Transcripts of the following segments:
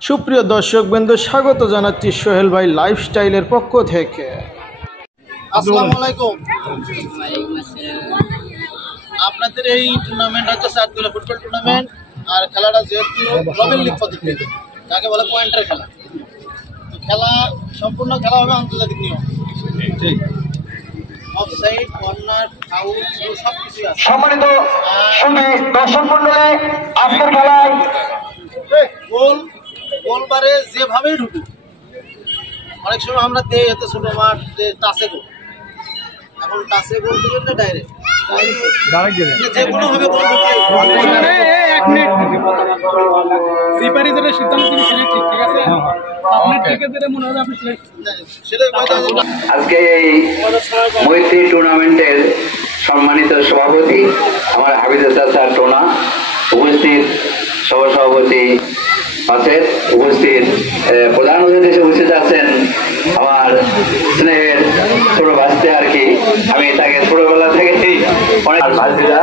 সুপ্রিয় দর্শকবৃন্দ, স্বাগত জানাচ্ছি সোহেল ভাই লাইফস্টাইলের পক্ষ থেকে। আসসালামু আলাইকুম। আপনাদের এই টুর্নামেন্ট হচ্ছে সাতগুলো ফুটবল টুর্নামেন্ট, আর খেলাটা যেহেতু রবিন লিগ পদ্ধতি, যাকে বলে পয়েন্টের খেলা। তো খেলা সম্পূর্ণ খেলা হবে আন্তর্জাতিক নিয়ম, ঠিক অফসাইড, কর্নার, আউট সব কিছু আছে। সম্মানিত দর্শক মন্ডলী, আজকের খেলায় গোল বারে যেভাবেই ঢুকুক, অনেক সময় আমরা দেই হতে ছোট মাঠ যে টাচে গোল, এখন টাচে গোল দিবেন না ডাইরেক্ট যে কোনো ভাবে গোল আজকে এই মৈত্রী টুর্নামেন্টের সম্মানিত সভাপতি আমার হাফিজ স্যার টোনা, উপস্থিত সহসভাপতি আছেন, উপস্থিত প্রধান অতিথি হিসেবে উপস্থিত আছেন আমার স্নেহের ছোট ভাস্তে, আর কি আমি তাকে ছোটবেলা থেকেই অনেক ভাস্তিদা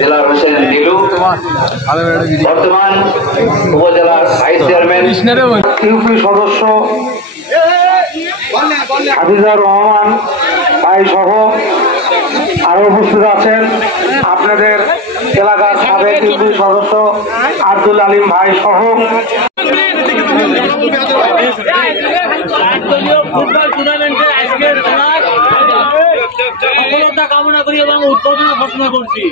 জেলার হোসেন নীলু, বর্তমান উপজেলার ভাইস চেয়ারম্যান ইউপি সদস্য হাফিজার রহমান ভাই সহ আরো উপস্থিত আছেন আপনাদের এলাকার সাবেক ইউপি সদস্য আব্দুল আলিম ভাই সহ কামনা করি এবং উদ্বোধন ঘোষণা করছি।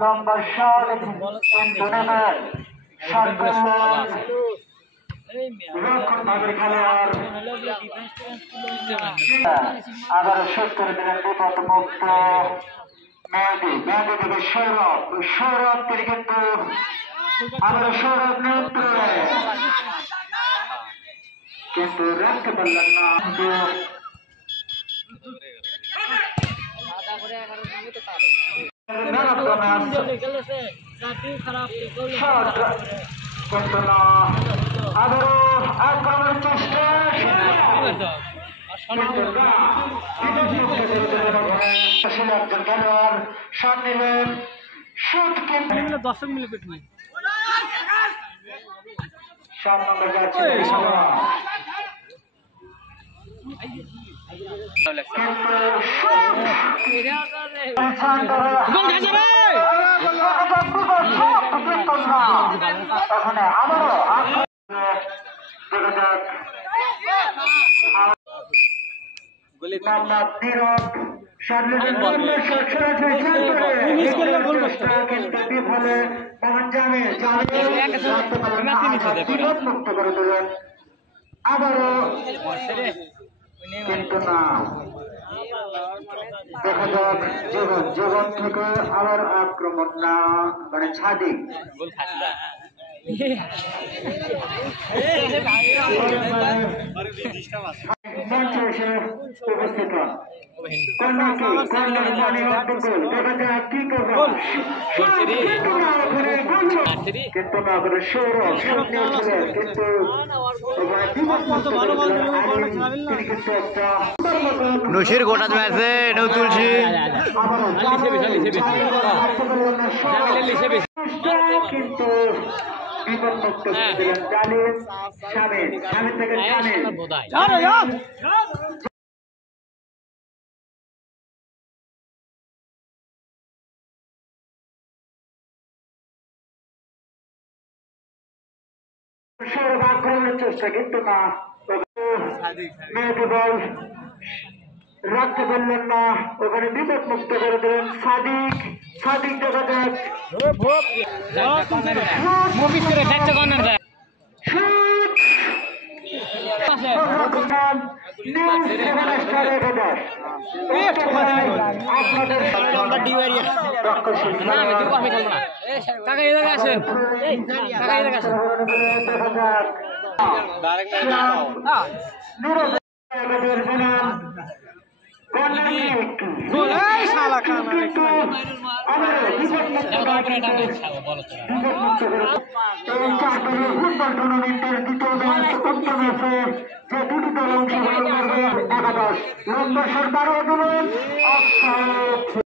লম্বা শট আবার শেষ করে দিলেন বিপদ মুক্ত মেহেদি থেকে সৌরভ তিনি কিন্তু আবার সৌরভ নিয়ন্ত্রণে, কিন্তু রাখতে পারলেন না। আবারও আক্রমণের চেষ্টা, একজন খেলোয়াড় শট নিলেন, শুট কিন্তু 10 মিনিট পেট নাই। 7 নম্বর যাচ্ছে মুক্ত করে দিলেন, আবারও কিন্তু না। দেখা যাক জীবন থেকে আবার আক্রমণ না, মানে ছাদি মঞ্চে এসে উপস্থিত হন। কিন্তু না করে সৌরভ কিন্তু নসির গোটা আছে নৌ তুলসী কিন্তু বিপদমুক্ত দিলেন জালিম শামিল, শামিল থেকে জামিল সৌরভ আক্রমণের চেষ্টা, কিন্তু না মেয়েটি বল রাখতে পারলেন না, ওখানে বিপদ মুক্ত করে দিলেন সাদিক দেখা যাক আবারও বিপদমুক্ত এই 4 দলীয় ফুটবল টুর্নামেন্টের দ্বিতীয় ম্যাচ উক্ত ম্যাচে যে দুটি দল অংশগ্রহণ করবে একাদশ নম্বর 12 দিলেন